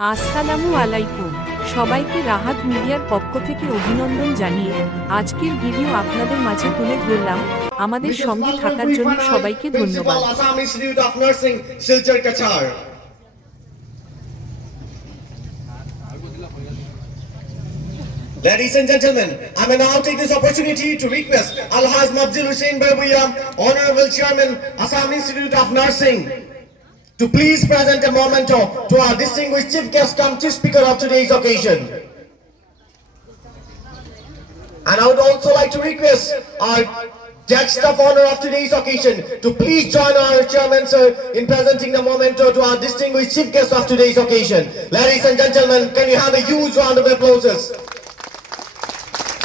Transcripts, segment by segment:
আসসালামু আলাইকুম সবাইকে রাহাত মিডিয়ার পক্ষ থেকে অভিনন্দন জানিয়ে আজকের ভিডিও আপনাদের মাঝে তুলে ধরলাম আমাদের সঙ্গে থাকার জন্য সবাইকে ধন্যবাদ। Assam Institute of Nursing, Silchar, Kachar. Ladies and gentlemen, I may now take this opportunity to request Alhaj Mabdul Hussain Barbuya, Honorable Chairman, Assam Institute of Nursing, to please present a memento to our distinguished chief guest cum chief speaker of today's occasion. And I would also like to request our guest of honor of today's occasion to please join our chairman sir in presenting the memento to our distinguished chief guest of today's occasion. Ladies and gentlemen, can you have a huge round of applause?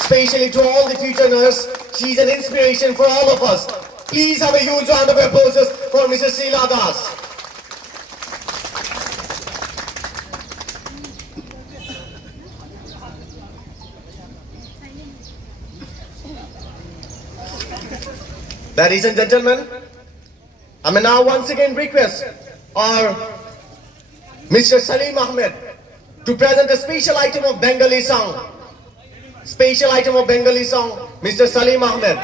Especially to all the future nurse, she's an inspiration for all of us. Please have a huge round of applause for Mrs. Sheila Das. Ladies and gentlemen, I may now once again request our Mr. Salim Ahmed to present a special item of Bengali song. Special item of Bengali song, Mr. Salim Ahmed.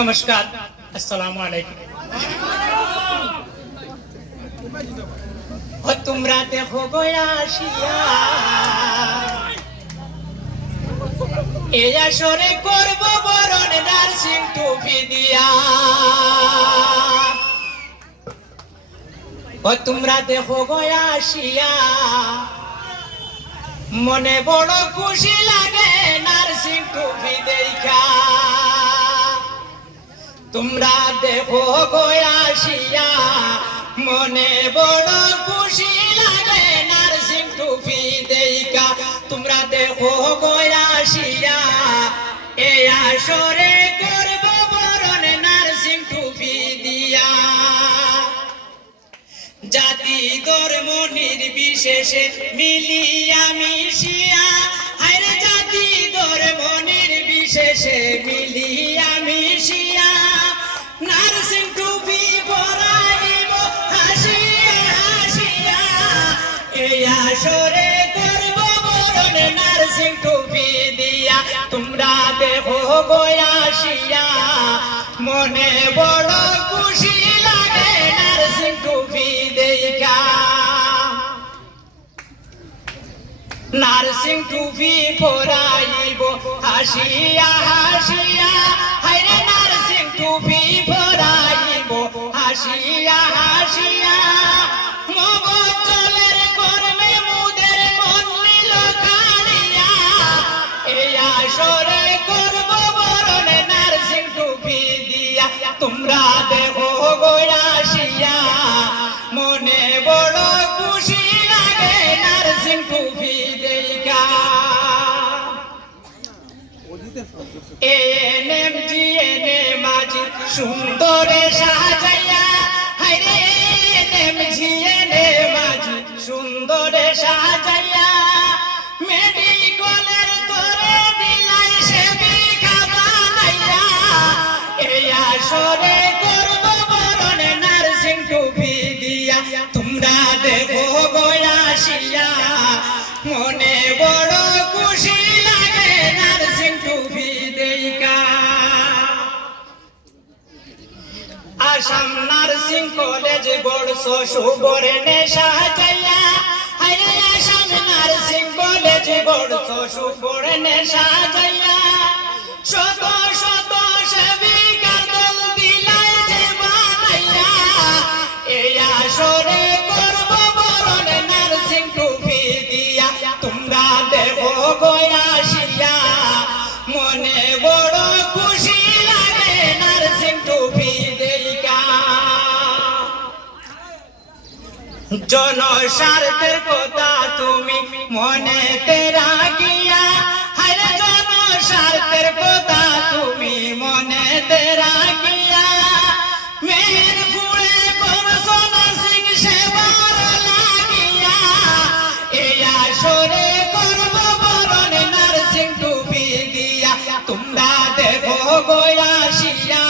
नमस्कार, अस्सलामु अलैकुम। हो तुमरा देखो गोया शिया ए আসরে করব বরণ নার্সিং টুপি দিয়া हो तुमरा देखो गोया शिया মনে বড় খুশি লাগে নার্সিং টুপি দেখা তোমরা দেখো গোয়াশিয়া মনে বড় খুশি লাগে নার্সিং টুপি দেইকা তোমরা দেখো গোয়াশিয়া এই আসরে করব বরণ নার্সিং টুপি দিয়া জাতি ধর্ম নির্বিশেষে মিলিয়া মিশিয়া আরে জাতি ধর্ম নির্বিশেষে মিলিয়া মিশিয়া নার্সিং টুপি পরাইব হাসিয়া হাসিয়া এই আসরে করব বরণ নার্সিং টুপি দিয়া তোমরা দেখো গোয়াশিয়া মনে বড় খুশি লাগে নার্সিং টুপি দেইকা নার্সিং টুপি পরাইব হাসিয়া হাসিয়া হায়রে নার্সিং টুপি পরাইব হাসিয়া হাসিয়া মগজ চলের কর্মে মুদের মন নিল কালিয়া এই আসরে করব বরণ নার্সিং টুপি দিয়া তোমরা দেখো গোয়াশিয়া মনে বড় খুশি লাগে নার্সিং টুপি দেইকা এনএম জিএনএম আজি সুন্দরে সাজাইয়া হায়রে এনএম জিএনএম আজি আসাম নার্সিং কলেজ গড়ছো সুবর্ণে সাজাইয়া হায়রে আসাম নার্সিং কলেজ গড়ছো সুবর্ণে সাজাইয়া শত শত সেবিকার দল দিলাই যে বানাইয়া এই আসরে করব বরণ নার্সিং টুপি দিয়া তোমরা দেখো গয়াসিয়া মনে বড় খুশি লাগে নার্সিং টুপি দেইকা জনস্বার্থের কথা তুমি মনেতে রাখিয়া হায়রে জনস্বার্থের কথা তুমি মনেতে রাখিয়া মেহের ফুড়ে করছো নার্সিং সেবার লাগিয়া এই আসরে করব বরণ নার্সিং টুপি দিয়া তোমরা দেখো গয়াসিয়া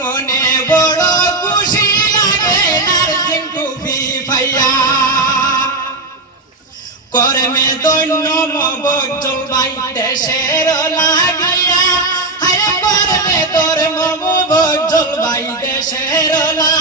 মনে বড় খুশি লাগে নার্সিং টুপি পাইয়া কর্মে দৈন্য মবজ্জল বাই দেশের লাগিয়া হায় কর্মে ধর্ম মবজ্জল বাই দেশের লাগিয়া